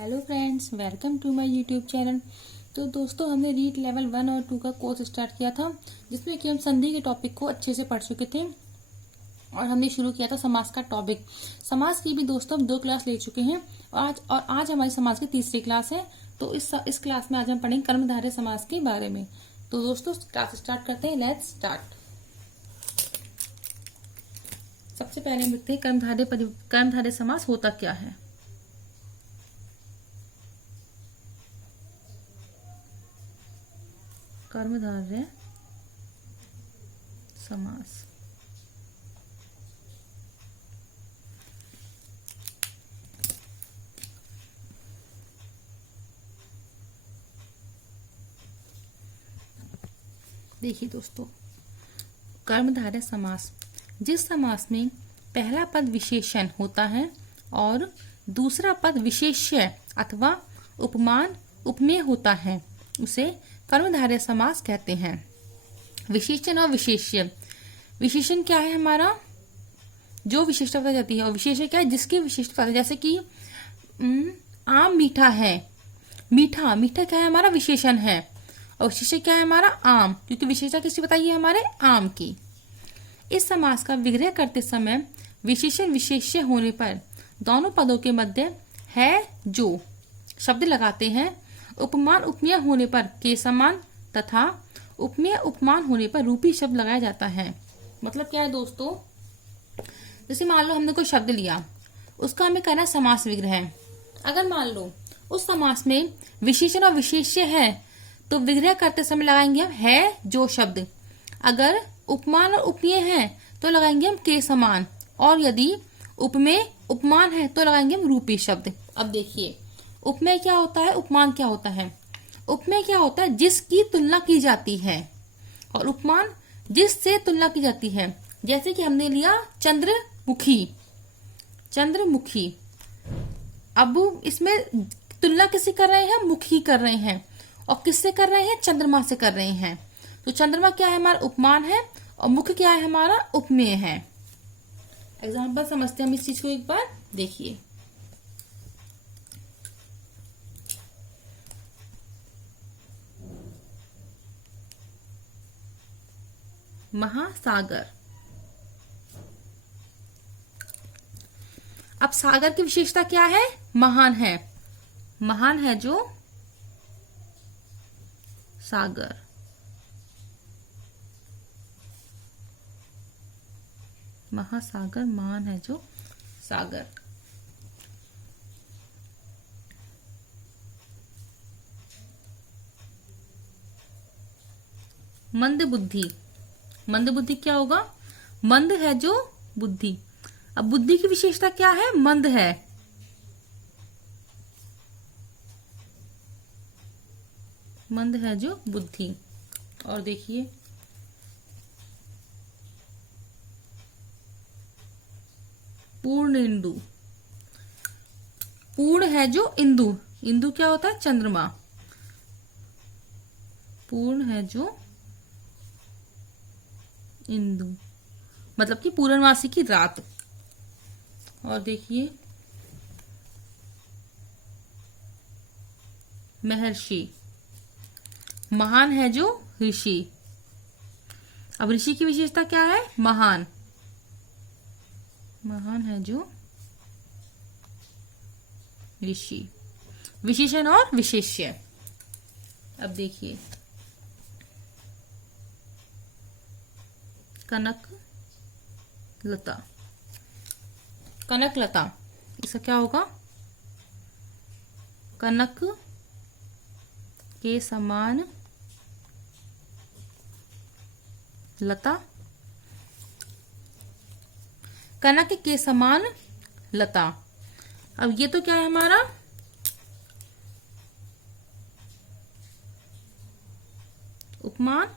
Hello friends, welcome to my YouTube channel. तो दोस्तों, हमने रीड लेवल 1 और 2 का कोर्स स्टार्ट किया था, जिसमें कि हम संधि के टॉपिक को अच्छे से पढ़ चुके थे और हमने शुरू किया था समास का टॉपिक। समास की भी दोस्तों हम 2 क्लास ले चुके हैं और आज हमारी समास की तीसरी क्लास है। तो इस क्लास में आज हम पढ़ेंगे कर्मधारय समास के बारे में। तो दोस्तों, क्लास स्टार्ट करते हैं। Let's start. सबसे पहले हम देखते हैं कर्मधारय समास होता क्या है। कर्मधारय समास देखिए दोस्तों, कर्मधारय समास जिस समास में पहला पद विशेषण होता है और दूसरा पद विशेष्य अथवा उपमान उपमेय होता है, उसे कर्मधारय समास कहते हैं। विशेषण और विशेष्य। विशेषण क्या है हमारा? जो विशिष्टता बताई जाती है, और विशेष्य क्या है? जिसकी विशिष्टता। जैसे कि आम मीठा है। मीठा क्या है? हमारा विशेषण है। और विशेष्य क्या है? हमारा आम, क्योंकि विशेषता किसकी बताई है? हमारे आम की। इस समास का विग्रह करते समय विशेषण विशेष्य होने पर दोनों पदों के मध्य है जो शब्द लगाते हैं। उपमान उपमेय होने पर के समान तथा उपमेय उपमान होने पर रूपी शब्द लगाया जाता है। मतलब क्या है दोस्तों? जैसे मान लो हमने कोई शब्द लिया, उसका हमें करना समास विग्रह। अगर मान लो उस समास में विशेषण और विशेष्य है, तो विग्रह करते समय लगाएंगे हम है जो शब्द। अगर उपमान और उपमेय है तो लगाएंगे हम के समान, और यदि उपमेय उपमान है तो लगाएंगे हम रूपी शब्द। अब देखिए, उपमेय क्या होता है, उपमान क्या होता है? उपमेय क्या होता है? जिसकी तुलना की जाती है, और उपमान जिससे तुलना की जाती है। जैसे कि हमने लिया चंद्रमुखी। अब इसमें तुलना किससे कर रहे हैं? मुखी कर रहे हैं। और किससे कर रहे हैं? चंद्रमा से कर रहे हैं। तो चंद्रमा क्या है? हमारा उपमान है, और मुख क्या है? हमारा उपमेय है। एग्जाम्पल समझते हैं हम इस चीज को एक बार। देखिए, महासागर। अब सागर की विशेषता क्या है? महान है। महान है जो सागर। महासागर महान है जो सागर। मंद बुद्धि। मंद बुद्धि क्या होगा? मंद है जो बुद्धि। अब बुद्धि की विशेषता क्या है? मंद है। मंद है जो बुद्धि। और देखिए, पूर्ण इंदु। पूर्ण है जो इंदु। इंदु क्या होता है? चंद्रमा। पूर्ण है जो इंदु, मतलब कि पूर्णमासी की रात। और देखिए, महर्षि। महान है जो ऋषि। अब ऋषि की विशेषता क्या है? महान। महान है जो ऋषि। विशेषण और विशेष्य। अब देखिए, कनक लता। कनक लता, इसका क्या होगा? कनक के समान लता। कनक के समान लता। अब ये तो क्या है हमारा? उपमान।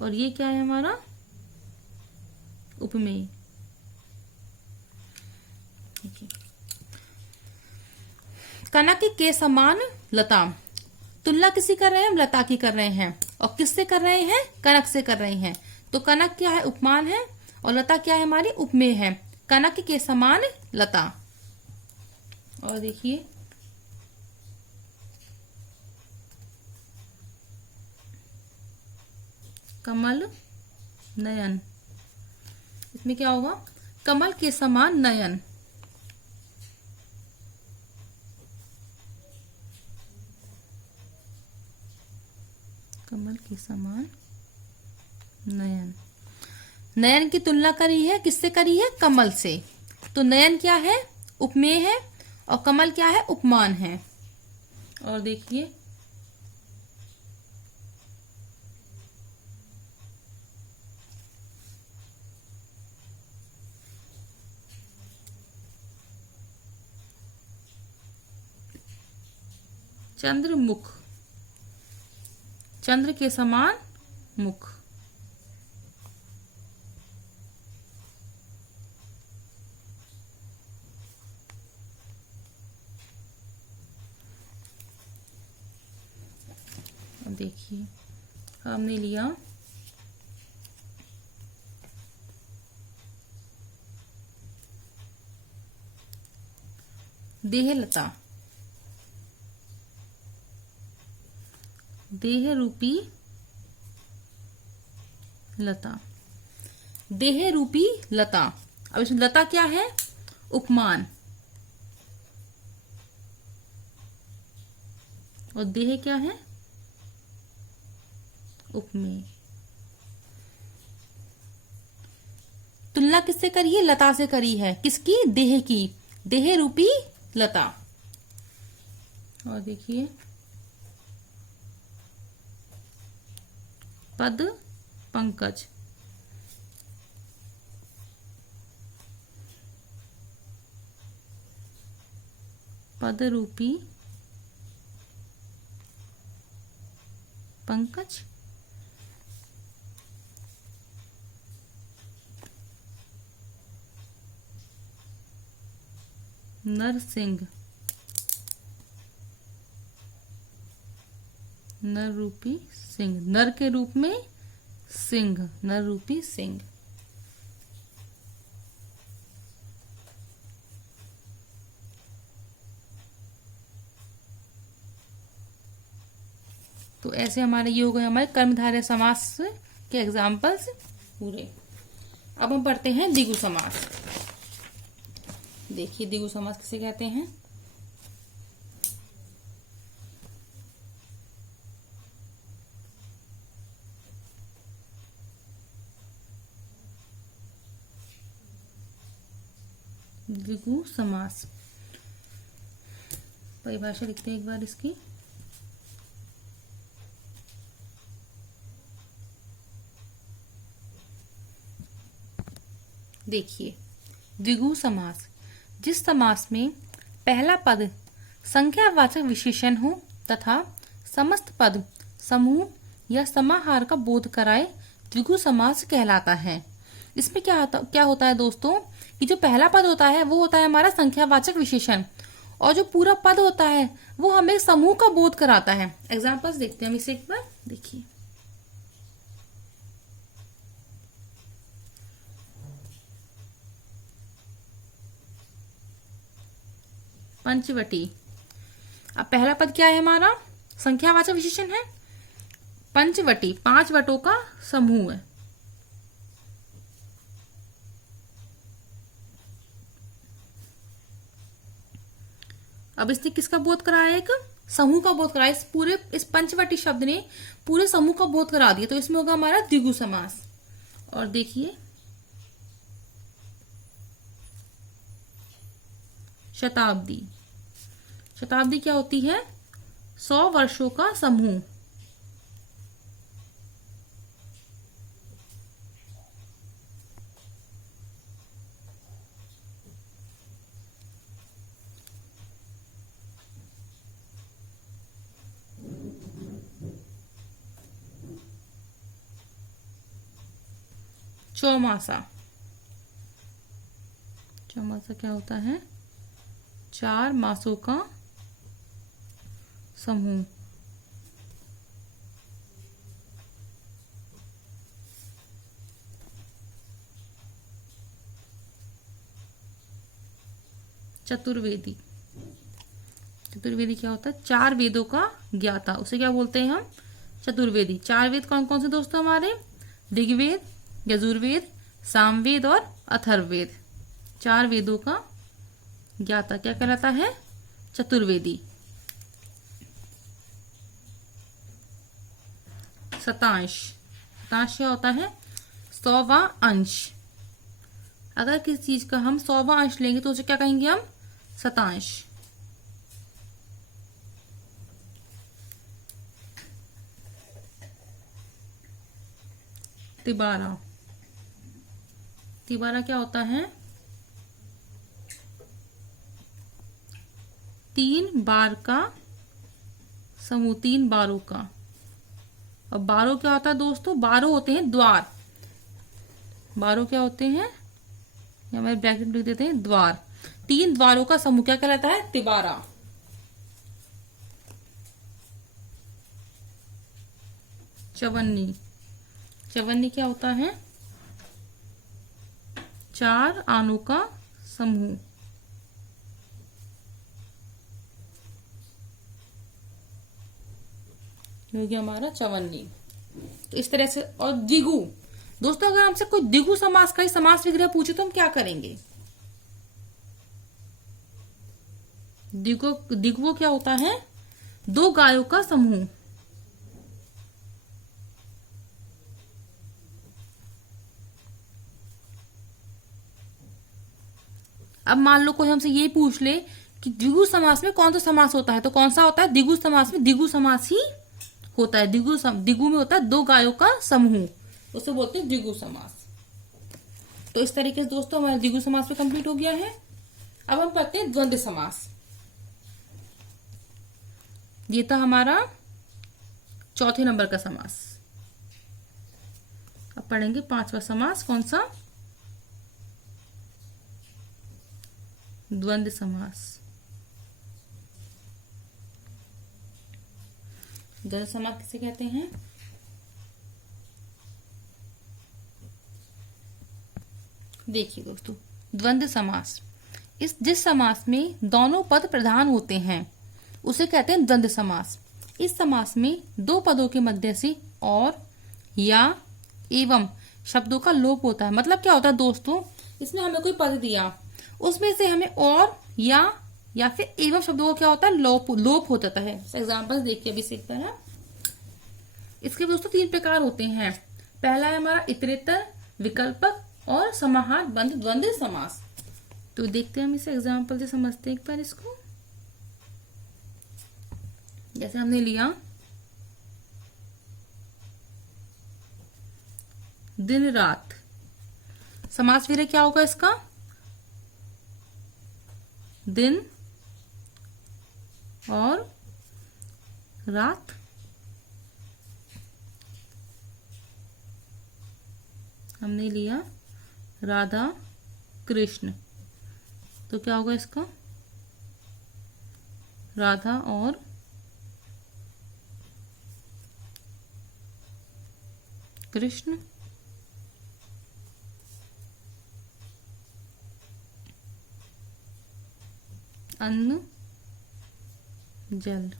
और ये क्या है हमारा? उपमेय। कनक के समान लता। तुलना किसी कर रहे हैं? हम लता की कर रहे हैं। और किससे कर रहे हैं? कनक से कर रहे हैं। तो कनक क्या है? उपमान है, और लता क्या है? हमारी उपमेय है। कनक के समान लता। और देखिए कमल नयन, इसमें क्या होगा? कमल के समान नयन। कमल के समान नयन। नयन की तुलना करी है, किससे करी है? कमल से। तो नयन क्या है? उपमेय है, और कमल क्या है? उपमान है। और देखिए चंद्रमुख, चंद्र के समान मुख। अब देखिए हमने लिया देहलता, देह रूपी लता। देह रूपी लता। अब इसमें लता क्या है? उपमान। और देह क्या है? उपमेय। तुलना किससे करी है? लता से करी है। किसकी? देह की। देह रूपी लता। और देखिए पद पंकज। पद रूपी पंकज। नरसिंह, नर रूपी सिंह। नर के रूप में सिंह, नर रूपी सिंह। तो ऐसे हमारे ये हो गए हमारे कर्मधारय समास के एग्जाम्पल्स पूरे। अब हम पढ़ते हैं द्विगु समास। देखिए द्विगु समास किसे कहते हैं? द्विगु समास परिभाषा लिखते हैं एक बार इसकी। देखिए द्विगु समास, जिस समास में पहला पद संख्यावाचक विशेषण हो तथा समस्त पद समूह या समाहार का बोध कराए, द्विगु समास कहलाता है। इसमें क्या होता है दोस्तों कि जो पहला पद होता है वो होता है हमारा संख्यावाचक विशेषण, और जो पूरा पद होता है वो हमें समूह का बोध कराता है। एग्जाम्पल्स देखते हैं हम इसे एक बार। देखिए पंचवटी। अब पहला पद क्या है हमारा? संख्यावाचक विशेषण है। पंचवटी 5 वटों का समूह है। अब इसने किसका बोध कराया? एक समूह का बोध कराया। इस पंचवटी शब्द ने पूरे समूह का बोध करा दिया, तो इसमें होगा हमारा द्विगु समास। और देखिए शताब्दी। शताब्दी क्या होती है? 100 वर्षों का समूह। चौमासा। चौमासा क्या होता है? 4 मासों का समूह। चतुर्वेदी। चतुर्वेदी क्या होता है? 4 वेदों का ज्ञाता, उसे क्या बोलते हैं हम? चतुर्वेदी। 4 वेद कौन कौन से दोस्तों हमारे? ऋग्वेद, यजुर्वेद, सामवेद और अथर्ववेद। 4 वेदों का ज्ञाता क्या कहलाता है? चतुर्वेदी। शतांश, शतांश क्या होता है? 100वां अंश। अगर किसी चीज का हम 100वां अंश लेंगे तो उसे क्या कहेंगे हम? शतांश। तिबारा, तिबारा क्या होता है? 3 बार का समूह, 3 बारों का। और बारो क्या होता है दोस्तों? बारो होते हैं द्वार। बारो क्या होते हैं? हमारे ब्रैकेट में लिख देते हैं द्वार। 3 द्वारों का समूह क्या कहलाता है? तिबारा। चवन्नी, चवन्नी क्या होता है? 4 आनों का समूह। हो गया हमारा चवन्नी। तो इस तरह से। और दिगु दोस्तों, अगर हमसे कोई दिगु समास का ही समास विग्रह पूछे तो हम क्या करेंगे? दिगु क्या होता है? 2 गायों का समूह। अब मान लो कोई हमसे ये पूछ ले कि द्विगु समास में कौन सा समास होता है, तो कौन सा होता है? द्विगु समास में द्विगु समास ही होता है। द्विगु में होता है 2 गायों का समूह, उसे बोलते हैं द्विगु समास। तो इस तरीके से दोस्तों हमारा द्विगु समास पे कंप्लीट हो गया है। अब हम पढ़ते हैं द्वंद्व समास। ये था हमारा चौथे नंबर का समास। अब पढ़ेंगे 5वां समास। कौन सा? द्वंद्व समास। द्वंद्व समास किसे कहते हैं? देखिए दोस्तों, द्वंद्व समास जिस समास में दोनों पद प्रधान होते हैं उसे कहते हैं द्वंद्व समास। इस समास में 2 पदों के मध्य से और, या, एवं शब्दों का लोप होता है। मतलब क्या होता है दोस्तों? इसमें हमें कोई पद दिया, उसमें से हमें और, या फिर एवं शब्दों को क्या होता है? लोप हो जाता है। एग्जाम्पल देखिए अभी सीखते हैं। इसके दोस्तों 3 प्रकार होते हैं। पहला है हमारा इतरेतर, विकल्पक और समाहार बंद द्वंद्व समास। तो देखते हैं हम इसे एग्जाम्पल से समझते हैं एक बार इसको। जैसे हमने लिया दिन रात, समास विग्रह क्या होगा इसका? दिन और रात। हमने लिया राधा कृष्ण, तो क्या होगा इसका? राधा और कृष्ण। अन्न जल।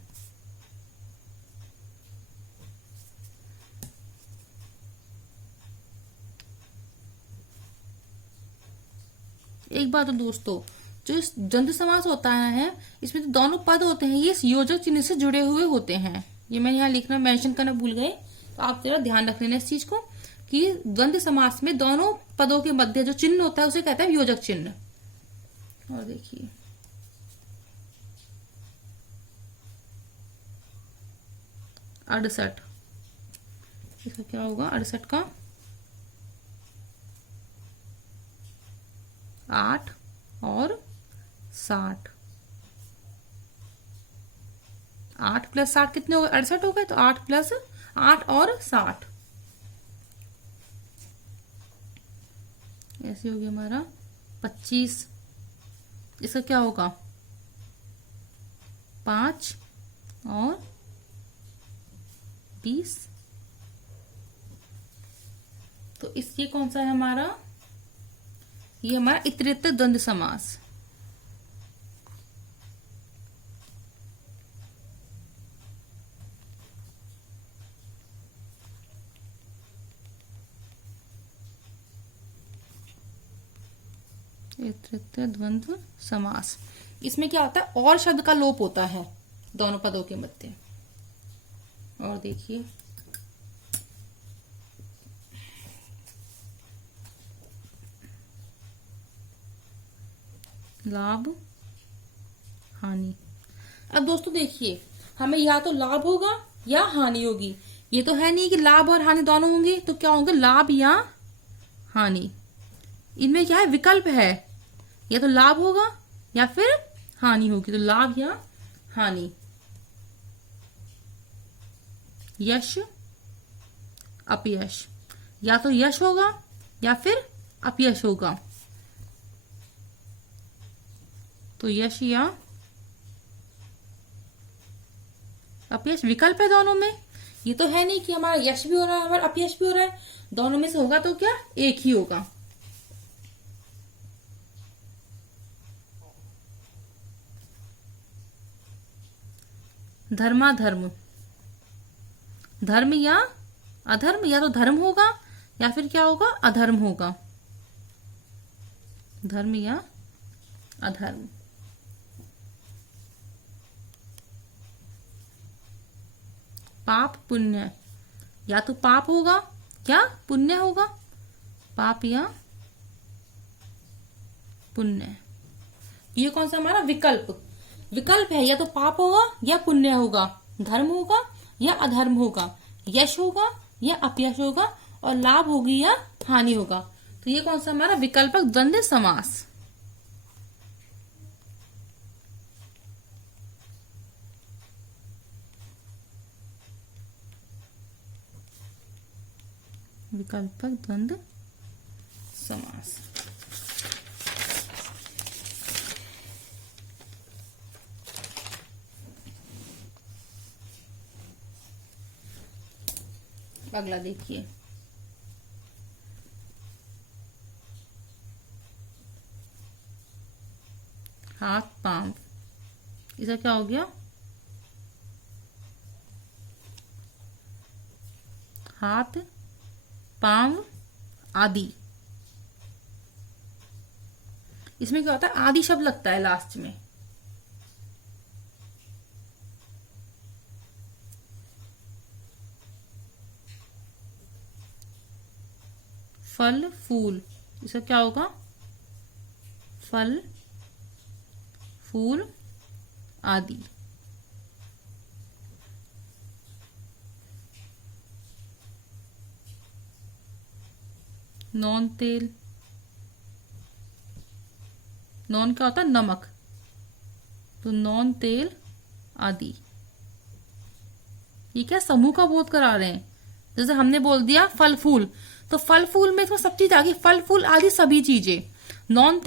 एक बात तो दोस्तों, जो इस द्वंद्व समास होता है इसमें तो दोनों पद होते हैं, ये योजक चिन्ह से जुड़े हुए होते हैं। ये मैं यहाँ लिखना मेंशन करना भूल गए, तो आप जरा ध्यान रख लेना इस चीज को कि द्वंद्व समास में दोनों पदों के मध्य जो चिन्ह होता है उसे कहते हैं योजक चिन्ह। और देखिए 68, इसका क्या होगा? 68 का 8 और 60। 8 + 60 कितने हो गए? 68 हो गए। तो 8 + 8 और 60, ऐसे हो गया हमारा 25। इसका क्या होगा? 5 और 20। तो इसके कौन सा है हमारा? ये हमारा इतरेतर द्वंद्व समास। तृतीय द्वंद्व समास। इसमें क्या होता है, और शब्द का लोप होता है दोनों पदों के मध्य। और देखिए लाभ हानि। अब दोस्तों देखिए, हमें या तो लाभ होगा या हानि होगी। ये तो है नहीं कि लाभ और हानि दोनों होंगे, तो क्या होंगे, लाभ या हानि। इनमें क्या है, विकल्प है, या तो लाभ होगा या फिर हानि होगी। तो लाभ या हानि। यश अपयश, या तो यश होगा या फिर अपयश होगा। तो यश या अपयश विकल्प है दोनों में। ये तो है नहीं कि हमारा यश भी हो रहा है हमारा अपयश भी हो रहा है, दोनों में से होगा तो क्या, एक ही होगा। धर्माधर्म, धर्म या अधर्म, या तो धर्म होगा या फिर क्या होगा, अधर्म होगा। धर्म या अधर्म। पाप पुण्य, या तो पाप होगा या पुण्य होगा। पाप या पुण्य। ये कौन सा हमारा विकल्प है, या तो पाप होगा या पुण्य होगा, धर्म होगा या अधर्म होगा, यश होगा या अपयश होगा, और लाभ होगी या हानि होगा। तो ये कौन सा हमारा विकल्पक द्वंद्व समास। विकल्पक द्वंद्व समास। अगला देखिए, हाथ पांव। इसका क्या हो गया, हाथ पांव आदि। इसमें क्या होता है, आदि शब्द लगता है लास्ट में। फल फूल, इसका क्या होगा, फल फूल आदि। नॉन तेल, नॉन क्या होता है, नमक, तो नॉन तेल आदि। ये क्या समूह का बोध करा रहे हैं। जैसे हमने बोल दिया फल फूल, तो फल फूल में इसमें सब चीज आ गई, फल फूल आदि सभी चीजें। नॉन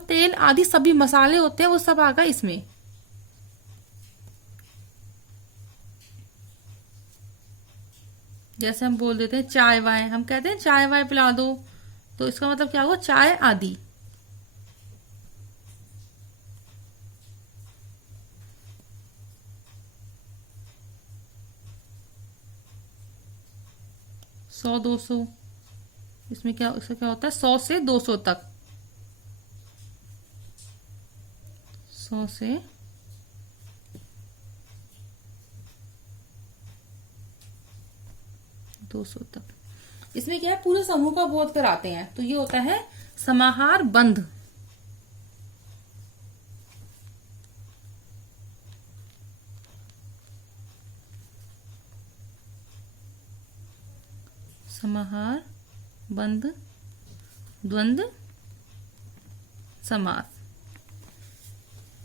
तेल आदि सभी मसाले होते हैं, वो सब आ गए इसमें। जैसे हम बोल देते हैं चाय वाय, हम कहते हैं चाय वाय पिला दो, तो इसका मतलब क्या होगा, चाय आदि। सौ 200, इसमें क्या, इसका क्या होता है, 100 से 200 तक। 100 से 200 तक। इसमें क्या है, पूरे समूह का बोध कराते हैं, तो ये होता है समाहार बंध। समाहार बंध द्वंद्व समास।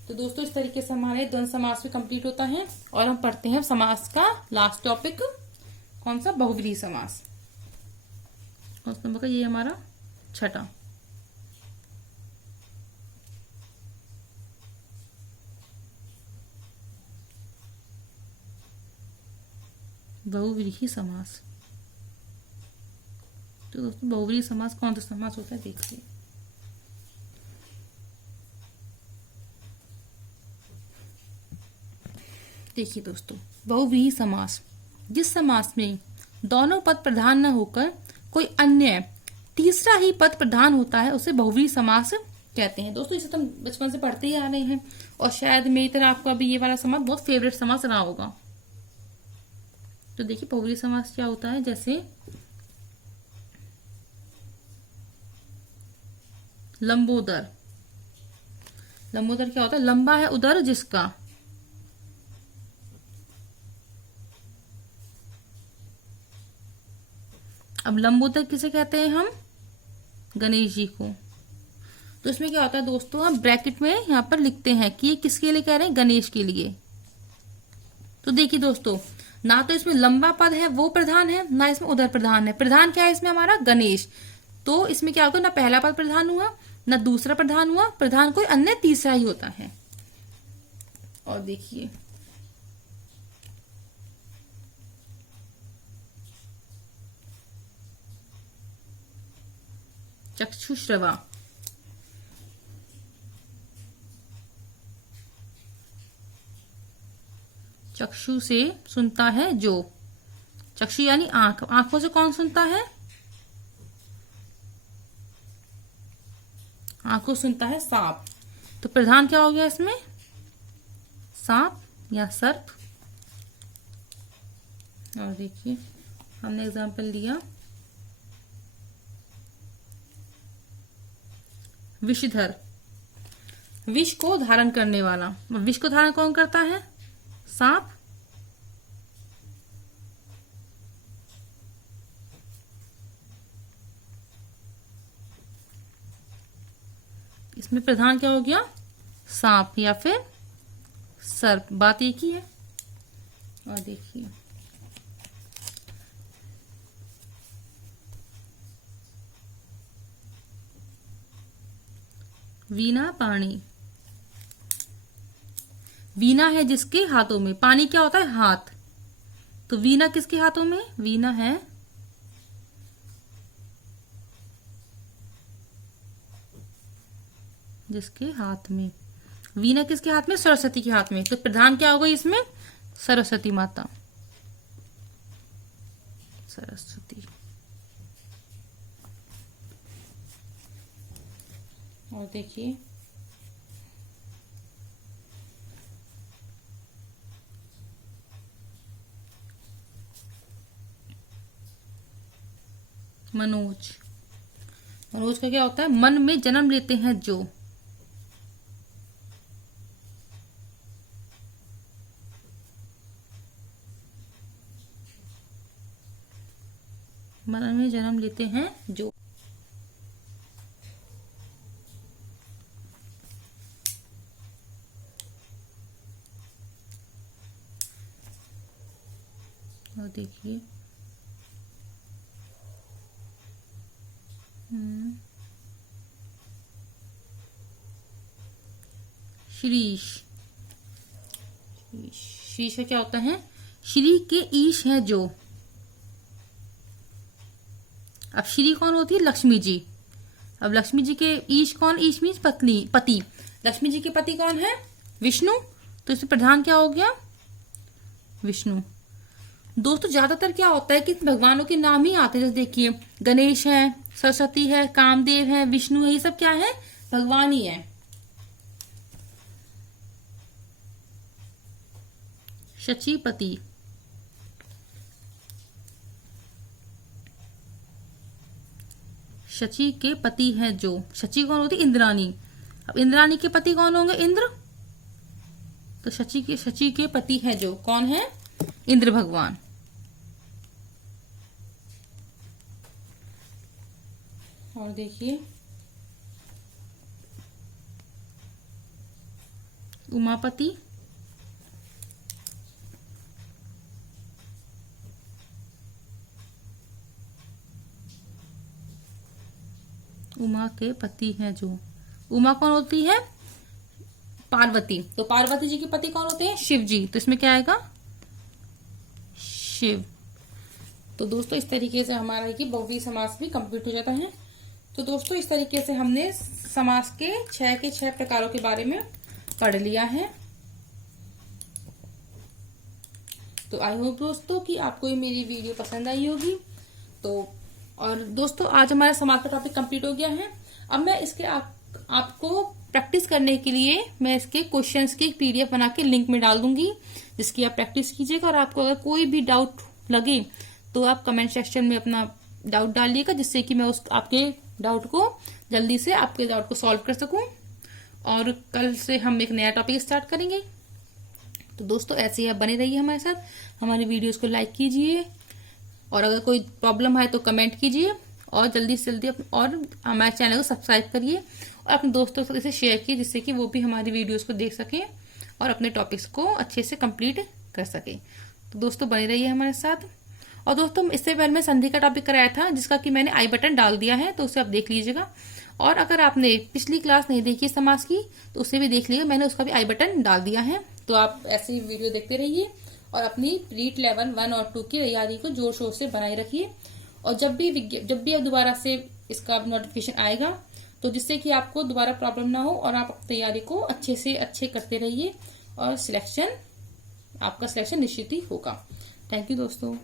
तो दोस्तों इस तरीके से हमारे द्वंद्व समास भी कंप्लीट होता है। और हम पढ़ते हैं समास का लास्ट टॉपिक, कौन सा, बहुव्रीहि समास। कौन सा नंबर का, ये हमारा छठा। बहुव्रीहि समास। तो दोस्तों बहुव्रीहि समास कौन सा समास होता है, देखिए। देखिए दोस्तों, बहुव्रीहि समास, जिस समास में दोनों पद प्रधान न होकर कोई अन्य तीसरा ही पद प्रधान होता है, उसे बहुव्रीहि समास कहते हैं। दोस्तों इसे तो हम बचपन से पढ़ते ही आ रहे हैं और शायद मेरी तरह आपको अभी ये वाला समास बहुत फेवरेट समास रहा होगा। तो देखिए बहुव्रीहि समास क्या होता है, जैसे लंबोदर। लंबोदर क्या होता है, लंबा है उदर जिसका। अब लंबोदर किसे कहते हैं हम, गणेश जी को। तो इसमें क्या होता है दोस्तों, हम ब्रैकेट में यहाँ पर लिखते हैं कि ये किसके लिए कह रहे हैं, गणेश के लिए। तो देखिए दोस्तों, ना तो इसमें लंबा पद है वो प्रधान है, ना इसमें उदर प्रधान है। प्रधान क्या है इसमें, हमारा गणेश। तो इसमें क्या होगा, ना पहला पद प्रधान हुआ, ना दूसरा प्रधान हुआ, प्रधान कोई अन्य तीसरा ही होता है। और देखिए चक्षुश्रवा। चक्षु से सुनता है जो, चक्षु यानी आंख, आंखों से कौन सुनता है, आंखों सुनता है सांप। तो प्रधान क्या हो गया इसमें, सांप या सर्प। और देखिए हमने एग्जांपल लिया विषधर, विष को धारण करने वाला। विष को धारण कौन करता है, सांप। इसमें प्रधान क्या हो गया, सांप या फिर सर्प, बात एक ही है। और देखिए वीणा पाणी। वीणा है जिसके हाथों में, पानी क्या होता है, हाथ। तो वीणा किसके हाथों में, वीणा है जिसके हाथ में। वीणा किसके हाथ में, सरस्वती के हाथ में। तो प्रधान क्या होगा इसमें, सरस्वती माता, सरस्वती। और देखिए मनोज। मनोज का क्या होता है, मन में जन्म लेते हैं जो। मन में जन्म लेते हैं जो। और देखिए श्रीश। शीश का क्या होता है, श्री के ईश है जो। अब श्री कौन होती है, लक्ष्मी जी। अब लक्ष्मी जी के ईश कौन, ईश मीन्स पत्नी, पति। लक्ष्मी जी के पति कौन है, विष्णु। तो इसमें प्रधान क्या हो गया, विष्णु। दोस्तों ज्यादातर क्या होता है कि भगवानों के नाम ही आते हैं। जैसे देखिए गणेश है, सरस्वती है, कामदेव है, विष्णु है, ये सब क्या है, भगवान ही है। शचीपति। शची के पति है जो। शची कौन होती, इंद्राणी। अब इंद्राणी के पति कौन होंगे, इंद्र। तो शची के पति है जो, कौन है, इंद्र भगवान। और देखिए उमापति। उमा के पति हैं जो। उमा कौन होती है, पार्वती। तो पार्वती जी के पति कौन होते हैं, शिव जी। तो इसमें क्या आएगा, शिव। तो दोस्तों इस तरीके से हमारा है कि बहुव्रीहि समास भी कंप्लीट हो जाता है। तो दोस्तों इस तरीके से हमने समास के 6 प्रकारों के बारे में पढ़ लिया है। तो आई होप दोस्तों कि आपको ये मेरी वीडियो पसंद आई होगी। तो और दोस्तों आज हमारा समास का टॉपिक कंप्लीट हो गया है। अब मैं इसके आपको प्रैक्टिस करने के लिए मैं इसके क्वेश्चंस की PDF बना के लिंक में डाल दूंगी, जिसकी आप प्रैक्टिस कीजिएगा। और आपको अगर कोई भी डाउट लगे तो आप कमेंट सेक्शन में अपना डाउट डालिएगा, जिससे कि मैं उस आपके डाउट को जल्दी से आपके डाउट को सॉल्व कर सकूं। और कल से हम एक नया टॉपिक स्टार्ट करेंगे। तो दोस्तों ऐसे ही आप बने रहिए हमारे साथ, हमारी वीडियोस को लाइक कीजिए, और अगर कोई प्रॉब्लम है तो कमेंट कीजिए, और जल्दी से जल्दी और हमारे चैनल को सब्सक्राइब करिए और अपने दोस्तों के साथ इसे शेयर कीजिए, जिससे कि वो भी हमारी वीडियोस को देख सकें और अपने टॉपिक्स को अच्छे से कंप्लीट कर सकें। तो दोस्तों बने रहिए हमारे साथ। और दोस्तों इससे पहले मैं संधि का टॉपिक कराया था, जिसका कि मैंने आई बटन डाल दिया है, तो उसे आप देख लीजिएगा। और अगर आपने पिछली क्लास नहीं देखी समास की तो उसे भी देख लीजिएगा, मैंने उसका भी आई बटन डाल दिया है। तो आप ऐसी वीडियो देखते रहिए और अपनी रीट लेवल 1 और 2 की तैयारी को जोर शोर से बनाए रखिए। और जब भी अब दोबारा से इसका नोटिफिकेशन आएगा, तो जिससे कि आपको दोबारा प्रॉब्लम ना हो और आप तैयारी को अच्छे से अच्छे करते रहिए, और आपका सिलेक्शन निश्चित ही होगा। थैंक यू दोस्तों।